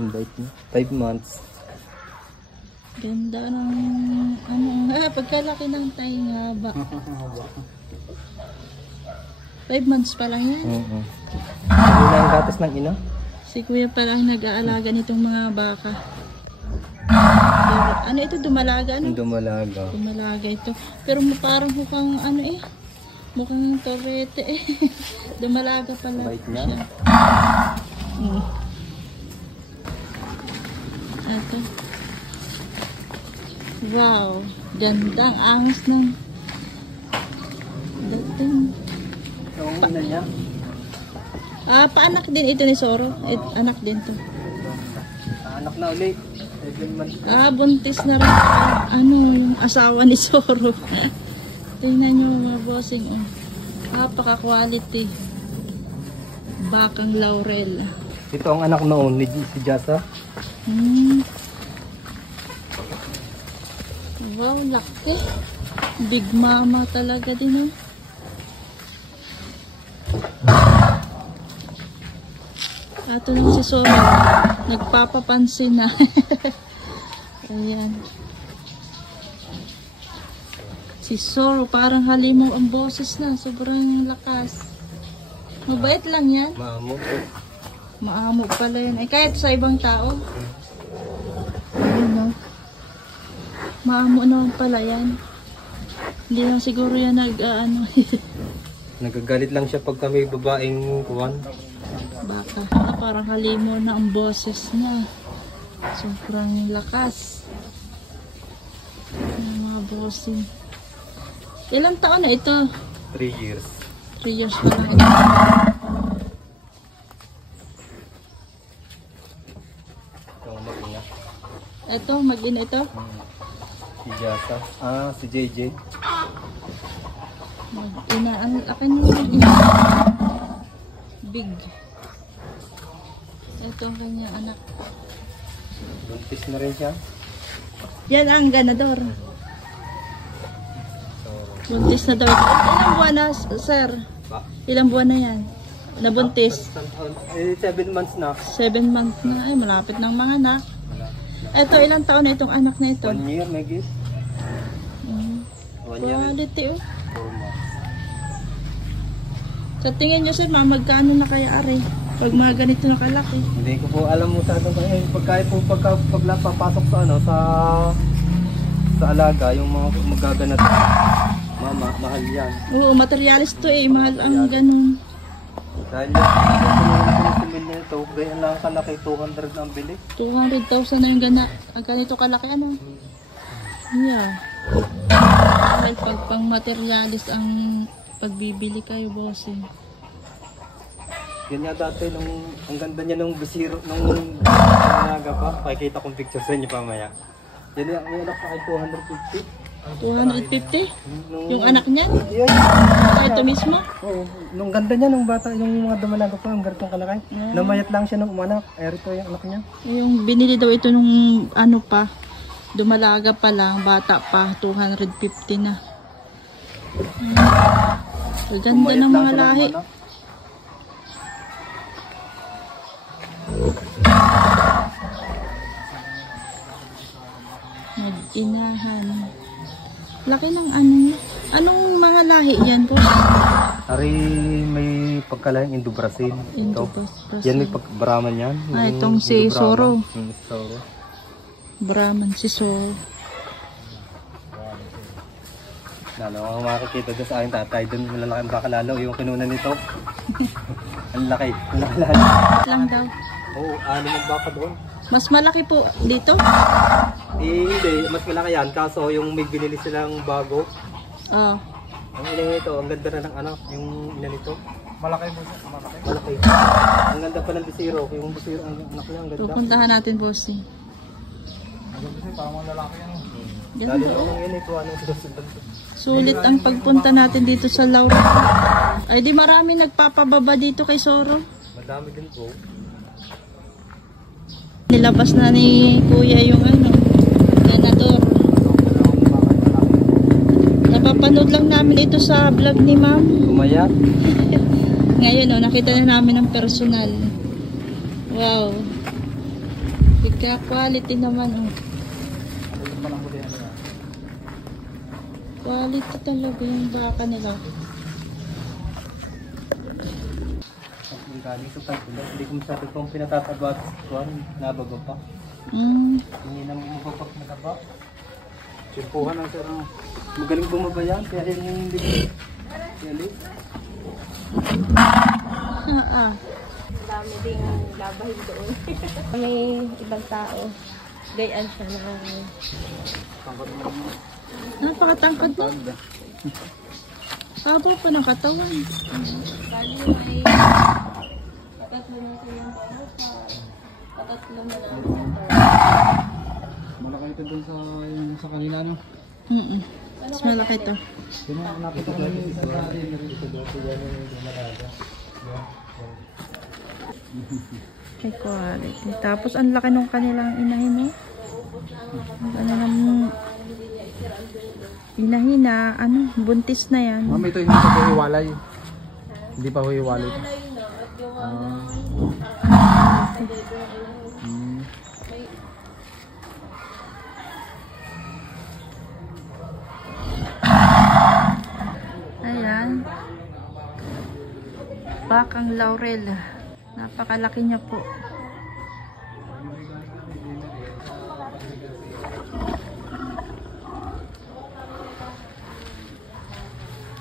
Ang bait niya. 5 months. Ganda ng pagkalaki ng tainga ba? 5 months pa lang yan. Hindi na ang gatas ng ina. Si kuya pa lang nag-aalaga nitong mga baka. Pero, ano ito? Dumalaga? Ano? Dumalaga. Dumalaga ito. Pero parang mukhang mukhang torete eh. Dumalaga pala. Bait niya. Ito. Wow. Ganda. Ang angas ng dating. Yung ina niya. Paanak din ito ni Soro. Anak din to. Anak na ulit. 7 months. Buntis na rin. Yung asawa ni Soro. Tingnan nyo mga bossing. Napaka-quality. Bakang laurel. Ito ang anak noon ni si Jasa. Wow, laki. Big mama talaga din. Ato lang si Soro. Nagpapapansin na. Ayan. Si Soro, parang halimaw ang boses na. Sobrang lakas. Mabait lang yan. Maamo. Maamo pala yan. Ay, kahit sa ibang tao. Ayun, no? Maamo naman pala yan. Hindi lang siguro yan Nagagalit lang siya pag kami babaeng kuwan. Baka. Parang halimaw na ang boses niya. Sobrang lakas. Ang mga bossing. Ilang taon na ito? 3 years. 3 years pa lang ito. Ito mag-ina. Ito, mag-ina ito? Si Jasa. Si JJ. Mag-ina. Ang akin yung mag-ina. Big. Ito ang kanyang anak. Buntis na rin siya. Yan ang ganador. Buntis na daw. Ilang buwan na, sir? Ba? Ilang buwan na yan? Nabuntis? 7 months na. 7 months na. Ay, malapit ng mga anak. Ito, ilang taon na itong anak na ito? 1 year, may guess. 1 year. Quality, 4 months. Sa tingin nyo, sir, magkano na kaya ari? Pag mga ganito na kalaki. Hindi ko po alam mo sa atin kaya pagkain po papasok sa sa alaga yung mga magaganat. Mama, mahal yan. Oo, materialis to eh. Mahal ang ganun. Dahil yung niya ito, ganyan lang kalaki, 200 na ang bili. 200,000 na yung ang ganito kalaki ano? Yeah. Dahil pang materialis ang pagbibili kayo, bossing. Yan nga dati, ang ganda niya nung bisiro, nung nanaga pa. Pakikita kong picture sa inyo pamaya. Yan yung anak pa kay 250. 250? Yung anak niya? Yan. Ito mismo? Oo. Nung ganda niya, nung bata, yung mga dumalaga pa, ang ganitong kalaki. Namayat lang siya nung umanak. Ito yung anak niya. Yung binili daw ito nung dumalaga pa lang, bata pa, 250 na. Ganda ng mga lahi. Mag-inahan. Laki ng anong mga lahi yan po? Ari may pagkalahing Indo-Brazil. Indo-Brazil. Yan may Brahman yan. Itong si Soro. Soro. Brahman si Soro. Ang makikita doon sa aking tatay, doon malalaking baka lalo yung kinunan nito. Ang laki. Lang daw. Oo, 6 ang baka doon. Mas malaki po dito? Hindi, mas malaki yan. Kaso yung may binili silang bago. Ang ina nito, ang ganda na ng anak, yung ina nito. Malaki po siya, malaki. Ang ganda pa ng bisiro, yung bisiro, ang anak niya, ang ganda. Pupuntahan natin, bossy. Ang ganda siya, parang mga lalaki yan. Ganda. Yan ito, anong sinusundan ko. Sulit ang pagpunta natin dito sa Laura. Ay di marami nagpapababa dito kay Soro. Madami din po. Nilabas na ni Kuya yung ganador. Napapanood lang namin ito sa vlog ni Ma'am. Kumaya. Ngayon nakita na namin ang personal. Wow. Kaya quality naman, oh. Quality talaga yung baka nila. Hindi ko masabi kung pinatatabat ko, nabago pa. Hindi na mapapak na taba. Simpuhan ang sir. Magaling bumaba yan, kaya yun yung hindi. Yali. Dami ding labahin doon. May ibang tao. Gayaan siya na. Napakatangkad mo. Sabo pa ng katawan. Kali may tatlo na silang patatlo na lang. Malaki ito dun sa kanila, no? Mas malaki ito. Nakita ko lang yung sa dati. Ay, quality. Tapos ang laki nung kanilang inahin, eh. Ang kanilang inahin na, buntis na yan. Ma'am, ito hindi pa huwiwalay. Hindi pa huwiwalay. Ayan. Bakang laurel. Napakalaki niya po.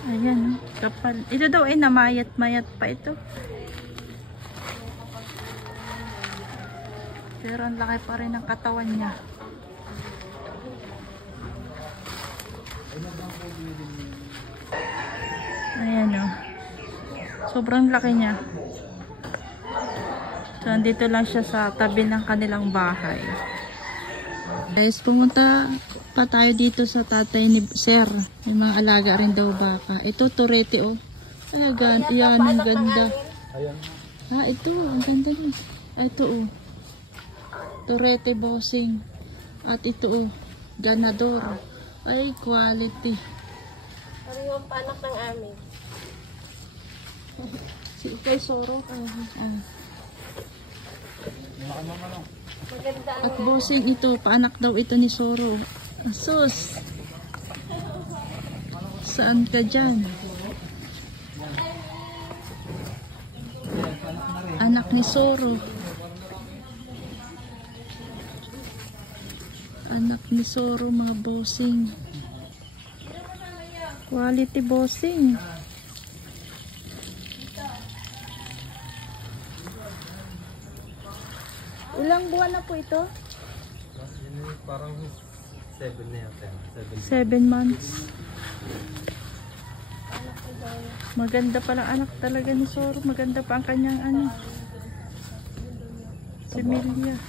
Ayan, kapal. Ito daw ay namayat-mayat pa ito. Pero ang laki pa rin ng katawan niya. Ayan, oh. Sobrang laki niya. So, andito lang siya sa tabi ng kanilang bahay. Guys, pumunta pa tayo dito sa tatay ni Sir. May mga alaga rin daw baka. Ito, turete, oh. Ay, yan, ang ganda. Ito, ang ganda niya. Ito, oh. Turete bossing. At ito, oh. Ganador. Ay, quality. Ano yung panak ng amin? Si Ikay Soro. Maganda ang At bossing ito, paanak daw ito ni Soro. Asus! Saan ka dyan? Anak ni Soro. Anak ni Soro, mga bossing. Quality bossing. Ilang buwan na po ito? Parang 7 na yata. 7 months. Maganda palang anak talaga ni Soro. Maganda pa ang kanyang similya.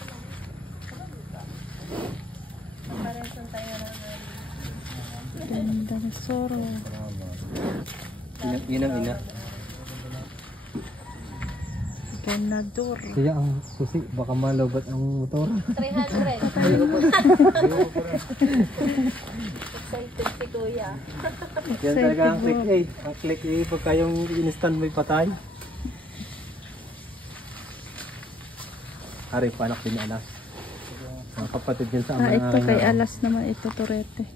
Ganda ni Soro. Yun ang ina. Ganador. Kaya ang susi, baka malobat ang motor. 300. Excited si Kuya. Yan talaga ang click A. Ang click A, pagka yung instant may patay. Ari, panak din ni Alas. Ang kapatid yan sa mga Ito kay Alas naman ito, turete.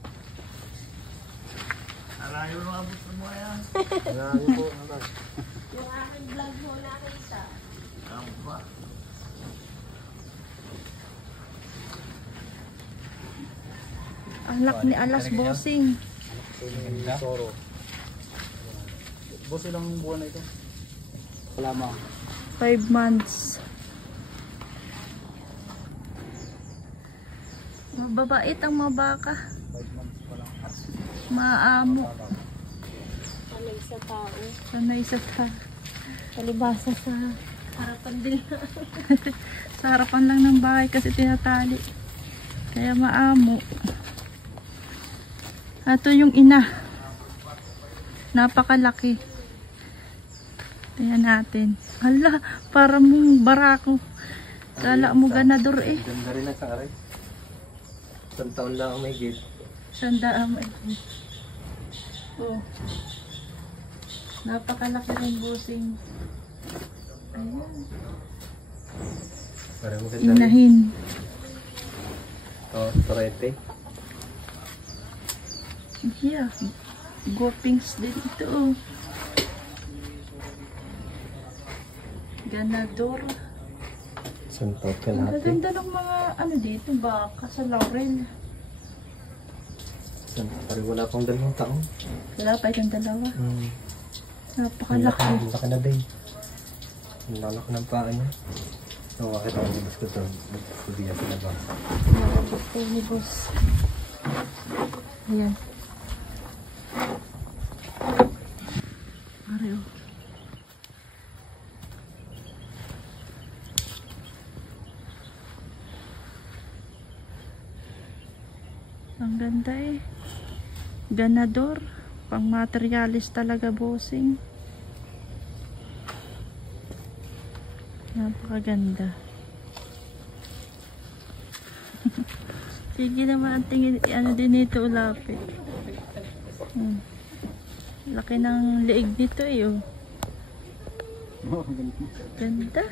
Alayo mo abot mo yan. po. Yung aking vlog mo nakita. Anak ni Alas bossing. Soro. Boss, ilang buwan na ito? Wala ma. 5 months. Mababait ang mga baka. 5 months pa lang. Maamo. Sanay sa tao. Sanay sa Palibasa sa harapan din. sa harapan lang ng bahay kasi tinatali. Kaya maamo. Ito yung ina. Napakalaki. Tingnan natin. Hala, para mong barako. Kala mo ganador eh. Ganda rin ang sangari. Isang taon lang ang may gate. Sandaan mo eh. Oh. Napakalaki rin busing. Ayan. Parang maganda rin. Inahin. Torete. Yeah. Gopings din ito. Oh. Ganador. Santo Ang kalahati. gaganda ng mga ano dito, baka sa laurel. Parang wala pang 2 taon. Wala pa itong dalawa. Napakalaki. Ang laki na din. Ang lalaki ng paa niya. So, bakit ako nabas ko ito? Magsasabihan ko na ba? Gusto ni boss. Ayan. Ariyo. Ang ganda eh. Ganador. Pang materialis talaga, bossing. Napakaganda. Sige naman ang tingin, ano din ito, ulapit. Laki ng leeg nito eh, oh. Ganda.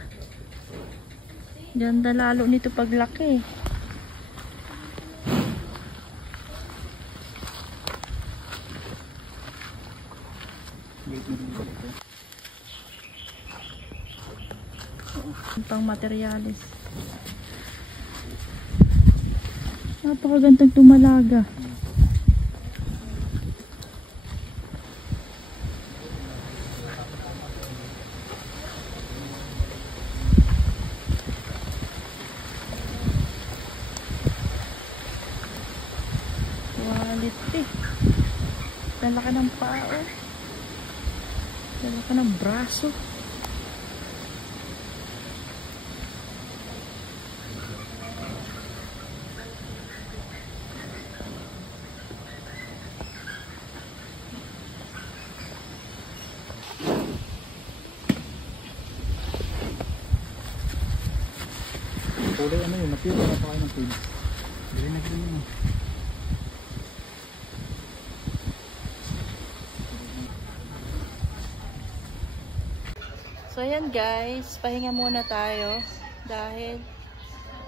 Ganda lalo nito pag laki. Pang materialis. Napakagandang tumalaga. Quality. Talaka ng pao. Talaka ng braso. Kulay ano yun? Napira na pa kayo ng page. Dili na green yun. So ayan guys, pahinga muna tayo dahil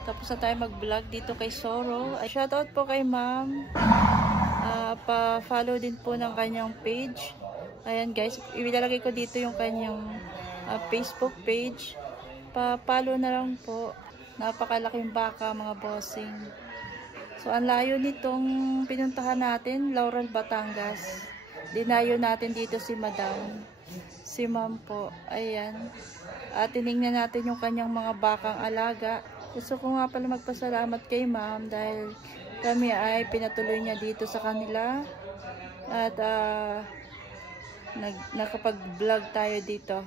tapos na tayo mag-vlog dito kay Soro. Shoutout po kay ma'am. Pa-follow din po ng kanyang page. Ayan guys, ilalagay ko dito yung kanyang Facebook page. Pa-follow na lang po. Napakalaking baka mga bossing. So ang layo nitong pinuntahan natin, Laurel, Batangas. Dinayo natin dito si Madam. Si Ma'am po. Ayan. At tinignan natin yung kanyang mga bakang alaga. Gusto ko nga pala magpasalamat kay Ma'am dahil kami ay pinatuloy niya dito sa kanila. At nakapag-vlog tayo dito.